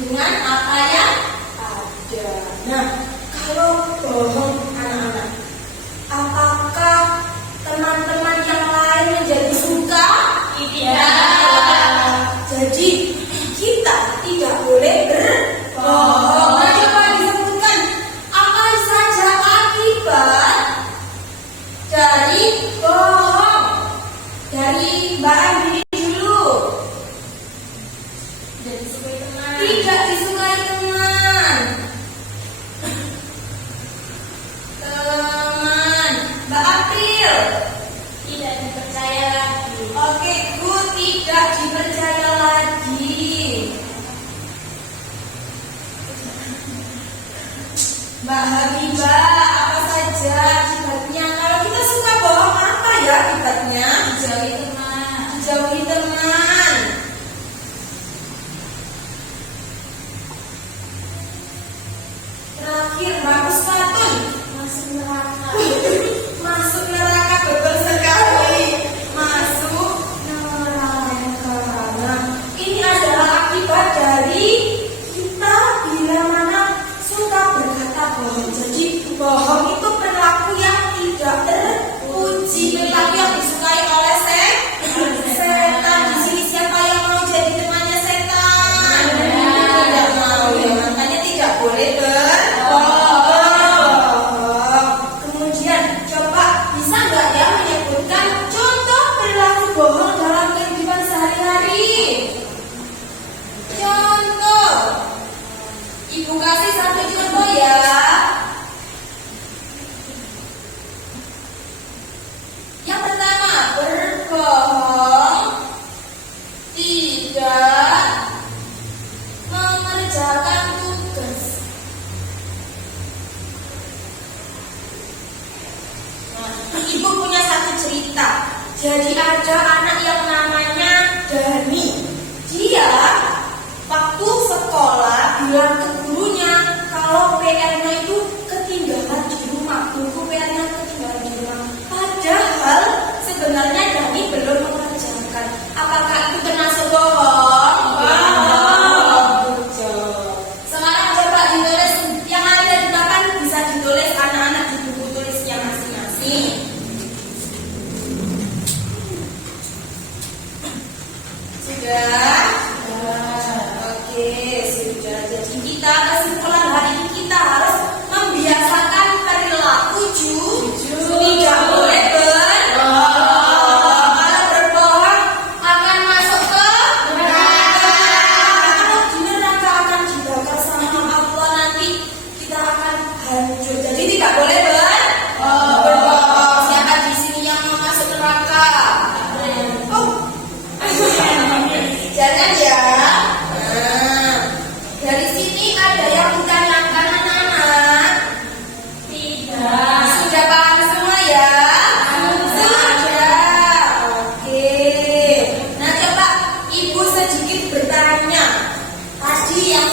dengan apa yang ada. Nah, kalau bohong anak-anak, apakah teman-teman yang lain menjadi suka? Tidak. Jadi kita tidak boleh berbohong. Nah, coba disebutkan apa saja akibat dari bohong. Dari Mbak Andi dulu. Tidak disukai teman. Tidak disukai teman. Teman. Mbak April. Tidak dipercaya lagi. Oke, Bu, tidak dipercaya lagi. Mbak Habibah, apa saja akibatnya? Kalau kita suka bohong, apa ya akibatnya? Dijauhi teman. Dijauhi teman. Terakhir, Mbak Mustatun. Masuk neraka. Masuk neraka, betul sekali. Masuk neraka. Nah, ini adalah akibat dari kita bila mana suka berkata bohong. Jadi bohong itu perilaku yang tidak terpuji, perilaku yang disukai oleh setan. Di sini siapa yang mau jadi temannya setan? Tidak mau ya, makanya tidak boleh berbohong. Kemudian coba bisa nggak ya menyebutkan contoh perilaku bohong dalam kehidupan sehari-hari? Contoh, Ibu kasih satu contoh ya. Yang pertama, berbohong tidak mengerjakan tugas. Nah, Ibu punya satu cerita. Jadi ada anak yang namanya Dani. Dia waktu sekolah bilang ke gurunya kalau PR-nya itu ketinggalan di rumah, buku PR-nya ketinggalan di rumah. Padahal sebenarnya Dani belum mengerjakan. Apakah itu termasuk bohong? Bohong. Sekarang coba ditulis yang ada di papan, bisa ditulis anak-anak di buku tulisnya masing-masing. Sudah? Oke, sudah. Jadi kita kesimpulan hari ini kita harus membiasakan perilaku jujur. Tidak boleh berbohong. Kalau berbohong akan masuk ke neraka. Kalau di neraka akan dibakar sama Allah, nanti kita akan hancur. Jadi tidak boleh berbohong. Siapa di sini yang mau masuk neraka? Oh, jangan ya. Nah, dari sini ada yang ditanyakan anak-anak? Tidak. Sudah paham semua ya? Sudah. Oke. Nah, coba Ibu sedikit bertanya. Tadi yang